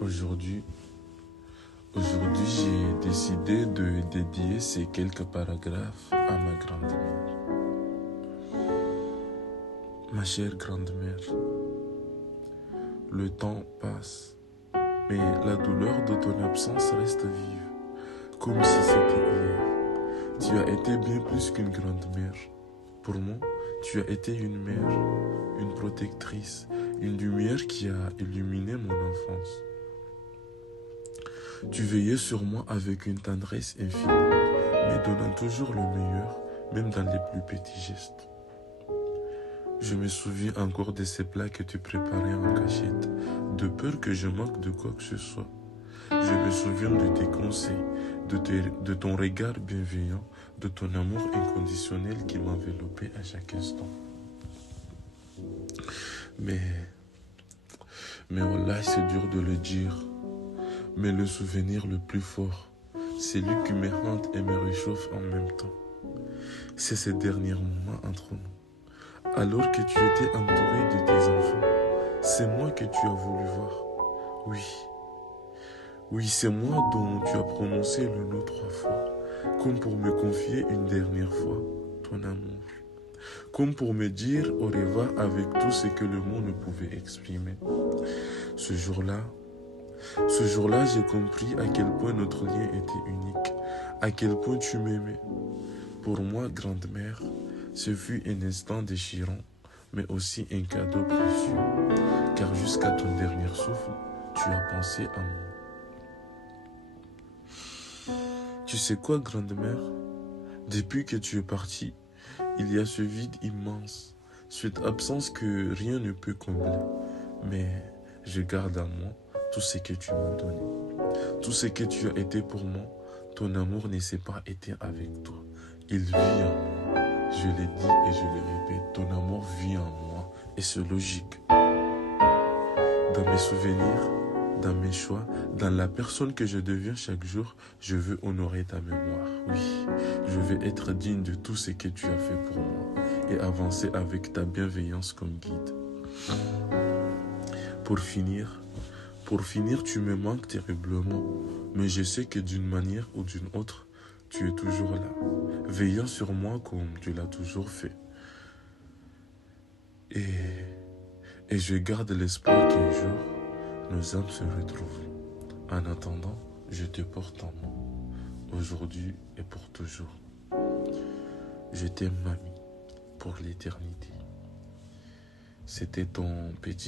Aujourd'hui, aujourd'hui, j'ai décidé de dédier ces quelques paragraphes à ma grand-mère. Ma chère grand-mère, le temps passe, mais la douleur de ton absence reste vive, comme si c'était hier. Tu as été bien plus qu'une grand-mère. Pour moi, tu as été une mère, une protectrice, une lumière qui a illuminé mon enfance. Tu veillais sur moi avec une tendresse infinie, me donnant toujours le meilleur, même dans les plus petits gestes. Je me souviens encore de ces plats que tu préparais en cachette, de peur que je manque de quoi que ce soit. Je me souviens de tes conseils, de ton regard bienveillant, de ton amour inconditionnel qui m'enveloppait à chaque instant. Mais wallah, c'est dur de le dire. Mais le souvenir le plus fort, c'est lui qui me hante et me réchauffe en même temps. C'est ces derniers moments entre nous. Alors que tu étais entouré de tes enfants, c'est moi que tu as voulu voir. Oui, c'est moi dont tu as prononcé le nom 3 fois, comme pour me confier une dernière fois ton amour, comme pour me dire au revoir avec tout ce que le mot ne pouvait exprimer. Ce jour-là, j'ai compris à quel point notre lien était unique, à quel point tu m'aimais. Pour moi, grand-mère, ce fut un instant déchirant, mais aussi un cadeau précieux, car jusqu'à ton dernier souffle, tu as pensé à moi. Tu sais quoi, grand-mère? Depuis que tu es partie, il y a ce vide immense, cette absence que rien ne peut combler. Mais je garde à moi tout ce que tu m'as donné, tout ce que tu as été pour moi. Ton amour ne s'est pas éteint avec toi. Il vit en moi. Je l'ai dit et je le répète, ton amour vit en moi et c'est logique. Dans mes souvenirs, dans mes choix, dans la personne que je deviens chaque jour, je veux honorer ta mémoire. Oui, je veux être digne de tout ce que tu as fait pour moi et avancer avec ta bienveillance comme guide. Pour finir, tu me manques terriblement, mais je sais que d'une manière ou d'une autre, tu es toujours là, veillant sur moi comme tu l'as toujours fait. Et je garde l'espoir qu'un jour, nos âmes se retrouveront. En attendant, je te porte en moi, aujourd'hui et pour toujours. Je t'aime, mamie, pour l'éternité. C'était ton petit